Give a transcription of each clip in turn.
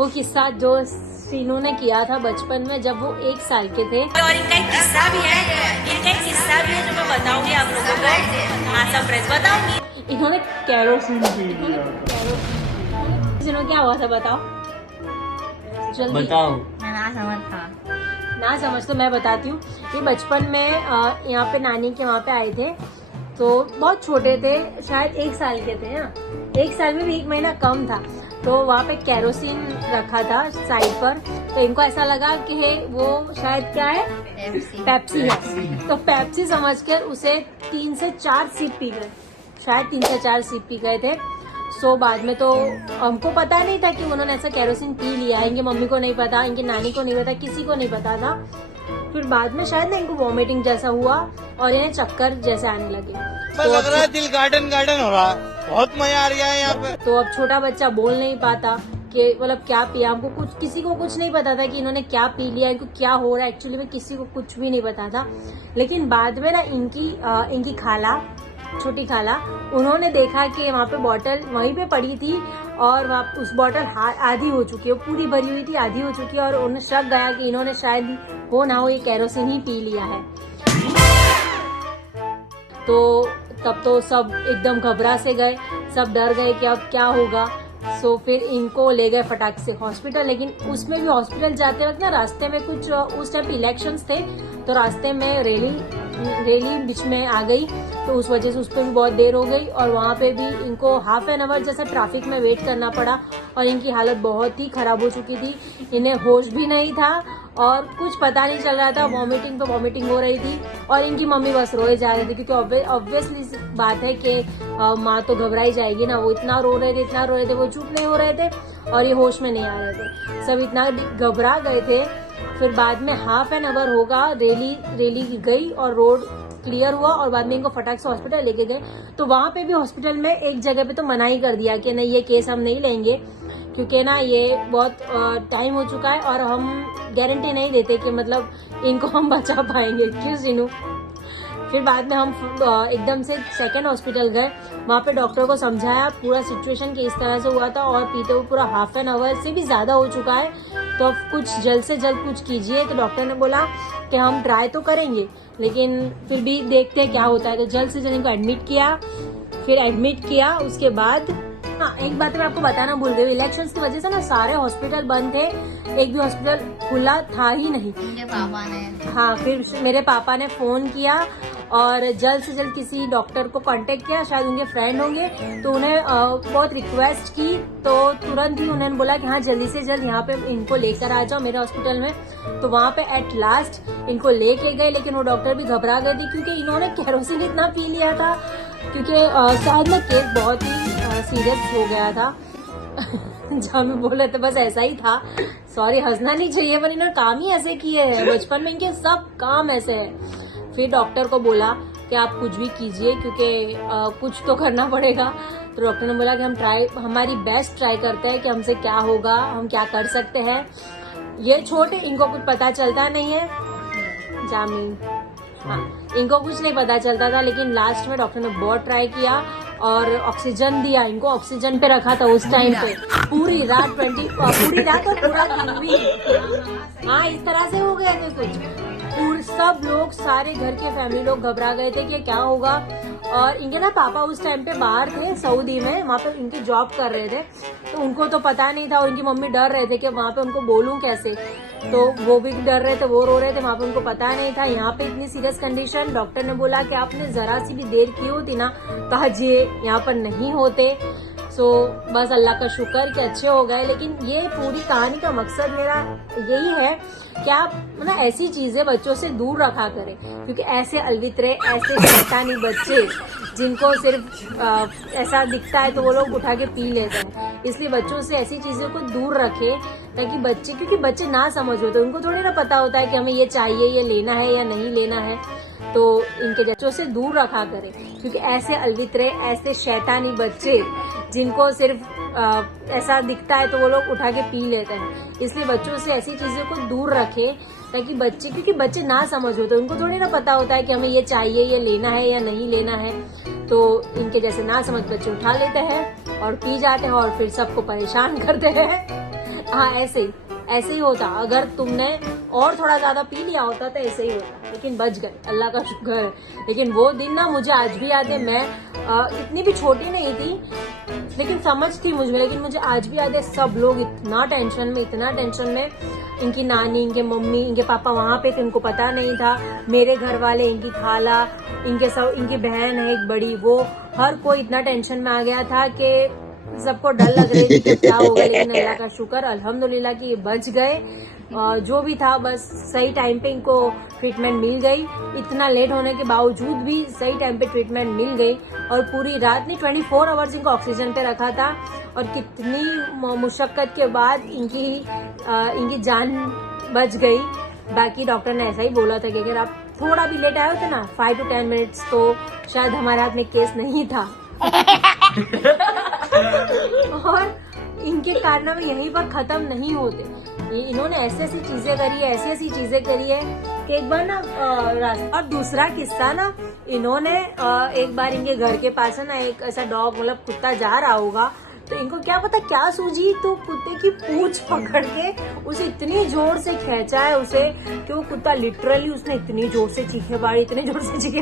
वो किस्सा जो सीनू ने किया था बचपन में जब वो 1 साल के थे। और इनका एक किस्सा भी है, जो मैं बताऊंगी आप लोगों को। हाँ, सरप्राइज बताऊंगी। इन्होंने कैरोसिन सीनू क्या हुआ था बताओ जल्दी बताओ। मैं ना समझ था। ना समझ तो मैं बताती हूँ। ये बचपन में यहाँ पे नानी के वहाँ पे आए थे तो बहुत छोटे थे, शायद 1 साल के थे। 1 साल में भी 1 महीना कम था। तो वहाँ पे कैरोसिन रखा था साइड पर, तो इनको ऐसा लगा कि वो शायद क्या है, पेप्सी है। तो पेप्सी समझकर उसे 3 से 4 सिप पी गए, शायद 3 से 4 सिप पी गए थे। सो बाद में तो हमको पता नहीं था कि उन्होंने ऐसा कैरोसिन पी लिया। इनकी मम्मी को नहीं पता, इनकी नानी को नहीं पता, किसी को नहीं पता था। फिर बाद में शायद ना इनको वॉमिटिंग जैसा हुआ और इन्हें चक्कर जैसे आने लगे। तो लग रहा है दिल गार्डन गार्डन हो रहा है, बहुत मजा आ रहा है यहाँ पे। तो अब छोटा बच्चा बोल नहीं पाता कि मतलब क्या पिया। हमको कुछ, किसी को कुछ नहीं पता था कि इन्होंने क्या पी लिया, इनको क्या हो रहा है। एक्चुअली में किसी को कुछ भी नहीं पता था। लेकिन बाद में ना इनकी खाला, छोटी खाला, उन्होंने देखा कि वहाँ पे बॉटल वहीं पे पड़ी थी और उस बॉटल आधी हो चुकी है, पूरी भरी हुई थी, आधी हो चुकी है। और उन्हें शक गया कि इन्होंने शायद हो ना हो ये कैरोसिन ही पी लिया है। तो तब तो सब एकदम घबरा से गए, सब डर गए कि अब क्या होगा। सो फिर इनको ले गए फटाक से हॉस्पिटल। लेकिन उसमें भी हॉस्पिटल जाते वक्त ना रास्ते में कुछ, उस टाइम इलेक्शंस थे तो रास्ते में रैली बीच में आ गई, तो उस वजह से उस पर भी बहुत देर हो गई। और वहाँ पे भी इनको ½ एन आवर जैसा ट्रैफिक में वेट करना पड़ा और इनकी हालत बहुत ही खराब हो चुकी थी। इन्हें होश भी नहीं था और कुछ पता नहीं चल रहा था। वॉमिटिंग पे वॉमिटिंग हो रही थी और इनकी मम्मी बस रोए जा रही थी, क्योंकि ऑब्वियसली बात है कि माँ तो घबराई जाएगी ना। वो इतना रो रहे थे, वो चुप नहीं हो रहे थे और ये होश में नहीं आ रहे थे। सब इतना घबरा गए थे। फिर बाद में ½ एन आवर होगा, रैली गई और रोड क्लियर हुआ और बाद में इनको फटाक से हॉस्पिटल लेके गए। तो वहां पे भी हॉस्पिटल में एक जगह पे तो मना ही कर दिया कि नहीं, ये केस हम नहीं लेंगे, क्योंकि ना ये बहुत टाइम हो चुका है और हम गारंटी नहीं देते कि मतलब इनको हम बचा पाएंगे। क्यों सीनू? फिर बाद में हम एकदम से सेकंड हॉस्पिटल गए। वहाँ पे डॉक्टर को समझाया पूरा सिचुएशन कि इस तरह से हुआ था और पीते हुए पूरा ½ एन आवर से भी ज्यादा हो चुका है, तो अब कुछ जल्द से जल्द कुछ कीजिए। तो डॉक्टर ने बोला कि हम ट्राई तो करेंगे लेकिन फिर भी देखते हैं क्या होता है। तो जल्द से जल्द इनको एडमिट किया। उसके बाद हाँ, एक बात मैं आपको बताना भूल गई, इलेक्शंस की वजह से ना सारे हॉस्पिटल बंद थे, एक भी हॉस्पिटल खुला था ही नहीं। फिर मेरे पापा ने फोन किया और जल्द से जल्द किसी डॉक्टर को कांटेक्ट किया, शायद उनके फ्रेंड होंगे, तो उन्हें बहुत रिक्वेस्ट की। तो तुरंत ही उन्होंने बोला कि हाँ जल्दी से जल्द यहाँ पे इनको लेकर आ जाओ मेरे हॉस्पिटल में। तो वहाँ पे एट लास्ट इनको लेके गए, लेकिन वो डॉक्टर भी घबरा गए थे क्योंकि इन्होंने कैरोसिन इतना पी लिया था, क्योंकि शायद ना केस बहुत ही सीरियस हो गया था। जहाँ मैं बोल रहे थे बस ऐसा ही था। सॉरी, हंसना नहीं चाहिए पर इन्होंने काम ही ऐसे किए हैं, बचपन में इनके सब काम ऐसे है। फिर डॉक्टर को बोला कि आप कुछ भी कीजिए क्योंकि कुछ तो करना पड़ेगा। तो डॉक्टर ने बोला कि हमारी बेस्ट ट्राई करते हैं कि हमसे क्या होगा, हम क्या कर सकते हैं। ये छोटे, इनको कुछ पता चलता नहीं है, जामीन, हाँ, इनको कुछ नहीं पता चलता था। लेकिन लास्ट में डॉक्टर ने बहुत ट्राई किया और ऑक्सीजन दिया। इनको ऑक्सीजन पे रखा था उस टाइम पे पूरी रात और पूरा दिन भी। हाँ, इस तरह से हो गया तो सब लोग, सारे घर के फैमिली लोग घबरा गए थे कि क्या होगा। और इनके ना पापा उस टाइम पे बाहर थे सऊदी में, वहाँ पे इनकी जॉब कर रहे थे, तो उनको तो पता नहीं था और इनकी मम्मी डर रहे थे कि वहाँ पे उनको बोलूं कैसे। तो वो भी डर रहे थे, वो रो रहे थे, वहाँ पे उनको पता नहीं था। यहाँ पे इतनी सीरियस कंडीशन, डॉक्टर ने बोला कि आपने जरा सी भी देर की होती ना तो आज ये यहाँ पर नहीं होते। सो बस अल्लाह का शुक्र कि अच्छे हो गए। लेकिन ये पूरी कहानी का मकसद मेरा यही है कि आप ना ऐसी चीजें बच्चों से दूर रखा करें, क्योंकि ऐसे अलवित्रे, ऐसे शैतानी बच्चे जिनको सिर्फ ऐसा दिखता है तो वो लोग उठा के पी लेते हैं। इसलिए बच्चों से ऐसी चीजों को दूर रखें ताकि क्योंकि बच्चे ना समझ होते, उनको थोड़ी ना पता होता है कि हमें ये चाहिए, ये लेना है या नहीं लेना है। तो इनके बच्चों से दूर रखा करें, क्योंकि ऐसे अलवित्रे, ऐसे शैतानी बच्चे जिनको सिर्फ ऐसा दिखता है तो वो लोग उठा के पी लेते हैं। इसलिए बच्चों से ऐसी चीजों को दूर रखें ताकि क्योंकि बच्चे ना समझ होते, उनको थोड़ी ना पता होता है कि हमें ये चाहिए, ये लेना है या नहीं लेना है। तो इनके जैसे ना समझ बच्चे उठा लेते हैं और पी जाते हैं और फिर सबको परेशान करते हैं। हाँ ऐसे ही होता। अगर तुमने और थोड़ा ज्यादा पी लिया होता तो ऐसे ही होता, लेकिन बच गए, अल्लाह का शुक्र है। लेकिन वो दिन ना मुझे आज भी याद है। मैं इतनी भी छोटी नहीं थी, लेकिन समझ थी मुझ में। लेकिन मुझे आज भी याद है, सब लोग इतना टेंशन में। इनकी नानी, इनके मम्मी, इनके पापा वहां पे थे, उनको पता नहीं था। मेरे घर वाले, इनकी खाला, इनकी बहन है एक बड़ी, वो हर कोई इतना टेंशन में आ गया था कि सबको डर लग रही थी कि क्या होगा। लेकिन अल्लाह का शुक्र, अल्हम्दुलिल्लाह कि ये बच गए। जो भी था बस सही टाइम पे इनको ट्रीटमेंट मिल गई। इतना लेट होने के बावजूद भी सही टाइम पे ट्रीटमेंट मिल गई। और पूरी रात नहीं, 24 आवर्स इनको ऑक्सीजन पे रखा था। और कितनी मुशक्कत के बाद इनकी जान बच गई। बाकी डॉक्टर ने ऐसा ही बोला था कि अगर आप थोड़ा भी लेट आए होते ना, 5 to 10 मिनट्स, तो शायद हमारे हाथ में केस नहीं था। और इनके कारनामे यहीं पर खत्म नहीं होते। इन्होंने ऐसी चीजें करी है कि एक बार ना और दूसरा किस्सा ना, इन्होंने एक बार इनके घर के पास है ना एक ऐसा डॉग, मतलब कुत्ता जा रहा होगा, तो इनको क्या पता क्या सूझी, तो कुत्ते की पूंछ पकड़ के उसे इतनी जोर से खींचा है उसे कि वो कुत्ता लिटरली, उसने इतनी जोर से चीखे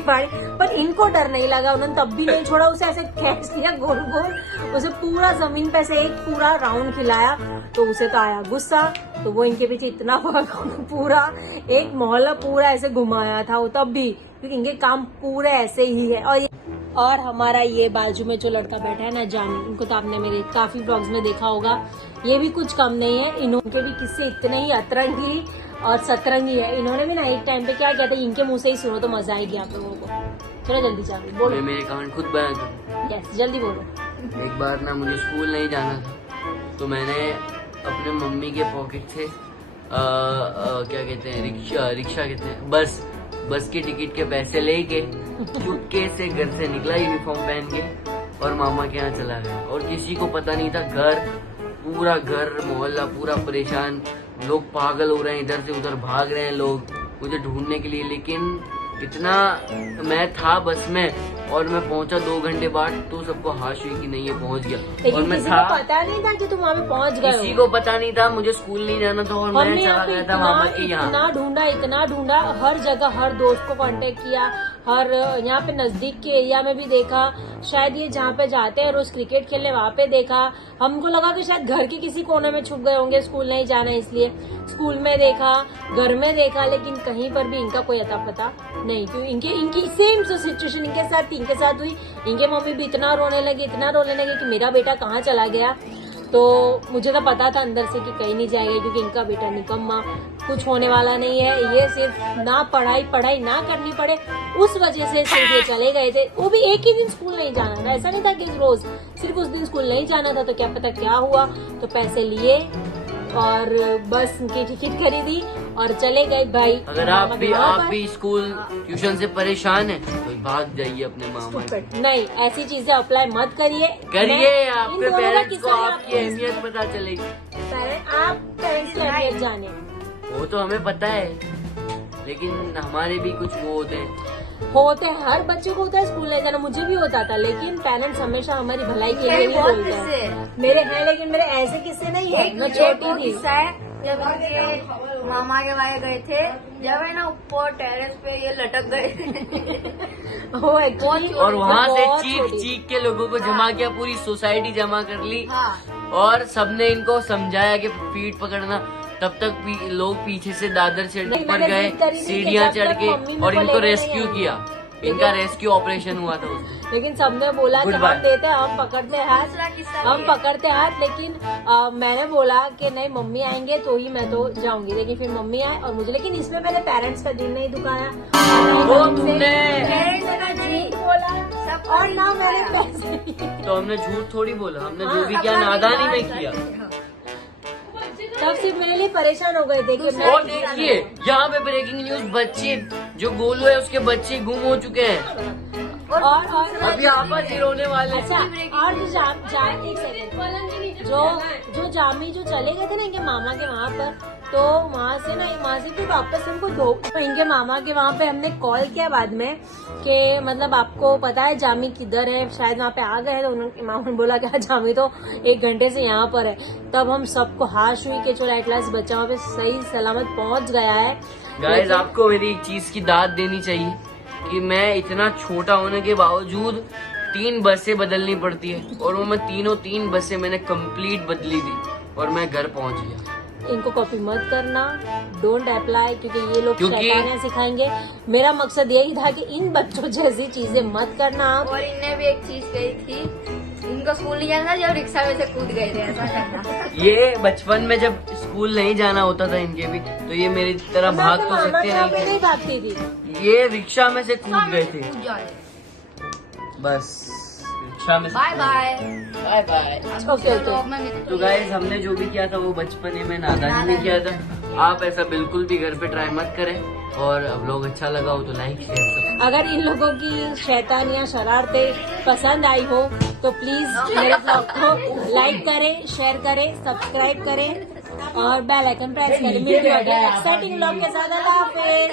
पाड़ी, पर इनको डर नहीं लगा। उन्होंने तब भी नहीं छोड़ा, उसे ऐसे खींच लिया गोल गोल, उसे पूरा जमीन पे से एक पूरा राउंड खिलाया। तो उसे तो आया गुस्सा, तो वो इनके पीछे इतना पूरा एक मोहल्ला पूरा ऐसे घुमाया था वो, तब भी, क्योंकि इनके काम पूरे ऐसे ही है। और हमारा ये बाजू में जो लड़का बैठा है ना, जानी, इनको तो आपने मेरे काफी ब्लॉग्स में देखा होगा। ये भी कुछ कम नहीं है, इनके भी किस्से इतने ही अतरंगी और सतरंगी है। इन्होंने भी ना एक टाइम पे क्या किया था, इनके मुंह से ही सुनो तो मजा आएगी आप लोगों को। चलो जल्दी जानी बोलो, मेरे कहानी खुद बयान करूं। यस जल्दी बोलो। एक बार ना मुझे स्कूल नहीं जाना था, तो मैंने अपने मम्मी के पॉकेट से क्या कहते हैं, रिक्शा कहते हैं, बस के टिकट के पैसे लेके चुपके से घर से निकला यूनिफॉर्म पहन के, और मामा के यहाँ चला गया। और किसी को पता नहीं था। पूरा घर मोहल्ला पूरा परेशान, लोग पागल हो रहे हैं, इधर से उधर भाग रहे हैं लोग मुझे ढूंढने के लिए। लेकिन इतना मैं था बस में, और मैं पहुंचा 2 घंटे बाद, तो सबको हाश हुई कि नहीं ये पहुंच गया। और मैं था, पता नहीं था कि तुम वहाँ पे पहुँच गए। किसी को पता नहीं था, मुझे स्कूल नहीं जाना था, और मैं चला गया था मामा के यहाँ। इतना ढूंढा, हर जगह हर दोस्त को कांटेक्ट किया, हर यहाँ पे नजदीक के एरिया में भी देखा, शायद ये जहाँ पे जाते हैं रोज क्रिकेट खेलने वहाँ पे देखा। हमको लगा कि शायद घर के किसी कोने में छुप गए होंगे, स्कूल नहीं जाना इसलिए। स्कूल में देखा, घर में देखा, लेकिन कहीं पर भी इनका कोई अता पता नहीं। क्यों इनकी सेम सिचुएशन इनके साथ हुई। इनके मम्मी भी इतना रोने लगे कि मेरा बेटा कहाँ चला गया। तो मुझे तो पता था अंदर से कि कहीं नहीं जाएगा, क्योंकि इनका बेटा निकम्मा, कुछ होने वाला नहीं है। ये सिर्फ ना पढ़ाई ना करनी पड़े, उस वजह से सिर्फ ये चले गए थे। वो भी एक ही दिन स्कूल नहीं जाना था, ऐसा नहीं था कि रोज, सिर्फ उस दिन स्कूल नहीं जाना था। तो क्या पता क्या हुआ, तो पैसे लिए और बस उनकी टिकट खरीदी और चले गए भाई। अगर आप भी स्कूल ट्यूशन से परेशान है तो भाग जाइए अपने मामा के। नहीं, ऐसी चीजें अप्लाई मत करिए। आपके पेरेंट्स को आपकी अहमियत पता चलेगी। आप पेरेंट्स की अहमियत जाने, वो तो हमें पता है, लेकिन हमारे भी कुछ वो होते हैं, हर बच्चे को होता है स्कूल नहीं जाना, मुझे भी होता था। लेकिन पेरेंट्स हमेशा हमारी भलाई के लिए ही बोलते हैं। मेरे हैं, लेकिन मेरे ऐसे किस्से नहीं है। मैं छोटी थी, जब इनके मामा के भाई गए थे, जब है ना ऊपर टेरेस पे ये लटक गए। और वहाँ से चीख के लोगों को जमा किया, पूरी सोसाइटी जमा कर ली। और सबने इनको समझाया कि फीट पकड़ना। तब तक लोग पीछे से दादर चढ़ पर गए, सीढ़ियाँ चढ़ के, और इनको रेस्क्यू किया। इनका रेस्क्यू ऑपरेशन हुआ था उसमें। लेकिन सबने बोला कि हम देते, हम पकड़ते हाथ, लेकिन मैंने बोला कि नहीं, मम्मी आएंगे तो ही मैं तो जाऊंगी। लेकिन फिर मम्मी आए और मुझे, लेकिन इसमें मैंने पेरेंट्स का दिल नहीं दुखाया, झूठ बोला और ना मैंने पैसे। तो हमने झूठ थोड़ी बोला, हमने जो भी किया नादानी में किया। तब सिर्फ मेरे लिए परेशान हो गए थे कि और देखिए यहाँ पे ब्रेकिंग न्यूज, बच्चे जो गोलू है उसके बच्चे गुम हो चुके हैं। और अब यहाँ पर ही रोने वाले हैं। अच्छा, और एक सेकंड, जो जामी जो चले गए थे ना इनके मामा के वहाँ पर, तो वहाँ से फिर वापस इनको इनके मामा के वहाँ पे हमने कॉल किया बाद में कि मतलब आपको पता है जामी किधर है, शायद वहाँ पे आ गए हैं। तो उन्होंने मामा ने बोला कि जामी तो 1 घंटे से यहाँ पर है। तब हम सबको हाश हुई कि चलो एट लास्ट बच्चा वहाँ पे सही सलामत पहुँच गया है। गाइस आपको मेरी एक चीज की दाद देनी चाहिए कि मैं इतना छोटा होने के बावजूद 3 बसें बदलनी पड़ती है, और वो मैं 3 बसें मैंने कंप्लीट बदली थी और मैं घर पहुंच गया। इनको कॉपी मत करना, डोंट अप्लाई, क्योंकि ये लोग शैतानियां सिखाएंगे। मेरा मकसद यही था कि इन बच्चों जैसी चीजें मत करना आप। और इनने भी एक चीज कही थी, इनको स्कूल नहीं जाना जब रिक्शा में से कूद गए थे, ऐसा करना। ये बचपन में जब स्कूल नहीं जाना होता था इनके भी, तो ये मेरी तरह भाग तो सकते नहीं भागती थी। ये रिक्शा में से कूद गए थे, बस रिक्शा में। Bye bye bye bye. तो गाइस हमने जो भी किया था वो बचपने में नादानी में किया था। आप ऐसा बिल्कुल भी घर पे ट्राई मत करें, और अब लोग अच्छा लगा हो तो लाइक शेयर सब। अगर इन लोगों की शैतानियां शरारतें पसंद आई हो तो प्लीज मेरे ब्लॉग को लाइक करें, शेयर करें, सब्सक्राइब करें और बेल आइकन प्रेस करें। मिलते हैं एक्साइटिंग ब्लॉग के साथ। अल्लाह हाफिज।